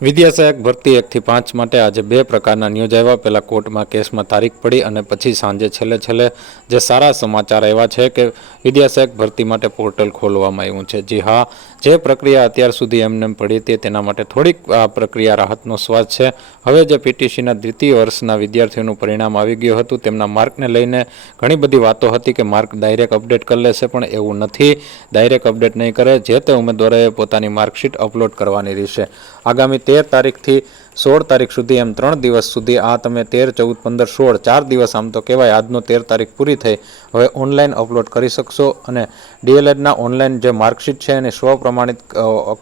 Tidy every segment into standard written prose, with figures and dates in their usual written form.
વિદ્યા સહાયક ભરતી 1 થી 5 માટે આજે બે પ્રકારના ન્યૂઝ આવ્યા। પહેલા કોર્ટમાં કેસમાં તારીખ પડી અને પછી સાંજે છેલ્લે જે સારા સમાચાર આવ્યા છે કે વિદ્યા સહાયક ભરતી માટે પોર્ટલ ખોલવામાં આવ્યું છે। જી હા, જે પ્રક્રિયા અત્યાર સુધી એમને પડી હતી તેના માટે થોડીક આ પ્રક્રિયા રાહતનો શ્વાસ છે। હવે જે પીટીસીના દ્વિતીય વર્ષના વિદ્યાર્થીઓનું પરિણામ આવી ગયું હતું, તેમના માર્કને લઈને ઘણી બધી વાતો હતી કે માર્ક ડાયરેક્ટ અપડેટ કરી લેશે, પણ એવું નથી। ડાયરેક્ટ અપડેટ નહીં કરે, જે તે ઉમેદવારોએ પોતાની માર્કશીટ અપલોડ કરવાની રહેશે। આગામી 13 તારીખથી 16 તારીખ સુધી એમ 3 દિવસ સુધી આ તમે 13, 14, 15, 16 4 દિવસ આમ તો કહેવાય, આજનો 13 તારીખ પૂરી થઈ, હવે ઓનલાઈન અપલોડ કરી શકશો અને ડીએલએડના ઓનલાઈન જે માર્કશીટ છે એની સ્વપ્રમાણિત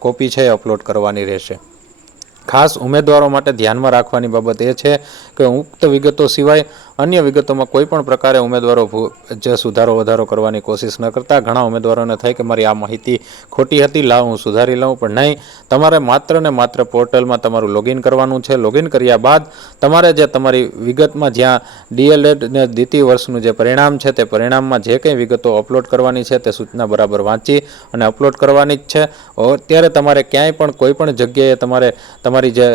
કોપી છે એ અપલોડ કરવાની રહેશે। ખાસ ઉમેદવારો માટે ધ્યાનમાં રાખવાની બાબત એ છે કે ઉક્ત વિગતો સિવાય અન્ય વિગતોમાં કોઈ પણ પ્રકારે ઉમેદવારો જે સુધારો વધારો કરવાની કોશિશ ન કરતા। ઘણા ઉમેદવારોને થાય કે મારી આ માહિતી ખોટી હતી, લાવ હું સુધારી લઉં, પણ નહીં, તમારે માત્ર ને માત્ર પોર્ટલમાં તમારું લોગિન કરવાનું છે। લોગિન કર્યા બાદ તમારે જે તમારી વિગતમાં જ્યાં ડીએલએડ ને દ્વિતીય વર્ષનું જે પરિણામ છે તે પરિણામમાં જે કંઈ વિગતો અપલોડ કરવાની છે તે સૂચના બરાબર વાંચી અને અપલોડ કરવાની જ છે। અત્યારે તમારે ક્યાંય પણ કોઈ પણ જગ્યાએ તમારી જે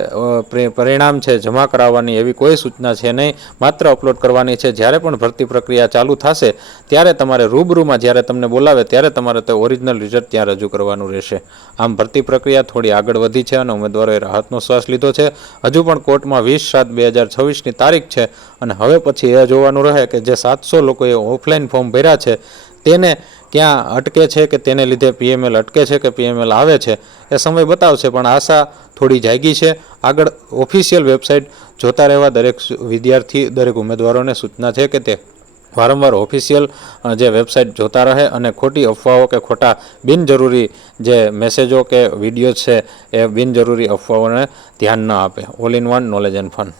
પરિણામ છે જમા કરાવવાની એવી કોઈ સૂચના છે નહીં, માત્ર અપલોડ કરવાની છે। જ્યારે પણ ભરતી પ્રક્રિયા ચાલુ થશે ત્યારે તમારે રૂબરૂમાં જ્યારે તમને બોલાવે ત્યારે તમારે તે ઓરિજિનલ રિઝલ્ટ ત્યાં રજૂ કરવાનું રહેશે। આમ ભરતી પ્રક્રિયા થોડી આગળ વધી છે અને ઉમેદવારોએ રાહતનો શ્વાસ લીધો છે। હજુ પણ કોર્ટમાં 20/7/2026ની તારીખ છે અને હવે પછી એ જોવાનું રહે કે જે 700 લોકોએ ઓફલાઈન ફોર્મ ભર્યા છે તેને ક્યાં અટકે છે કે તેને લીધે પીએમએલ અટકે છે કે પીએમએલ આવે છે, એ સમય બતાવશે। પણ આશા થોડી જાગી છે। આગળ ઓફિશિયલ વેબસાઇટ જોતા રહેવા દરેક વિદ્યાર્થી, દરેક ઉમેદવારોને સૂચના છે કે તે વારંવાર ઓફિશિયલ જે વેબસાઇટ જોતા રહે અને ખોટી અફવાઓ કે ખોટા બિનજરૂરી જે મેસેજો કે વિડીયો છે એ બિનજરૂરી અફવાઓને ધ્યાન ન આપે। All in one knowledge and fun.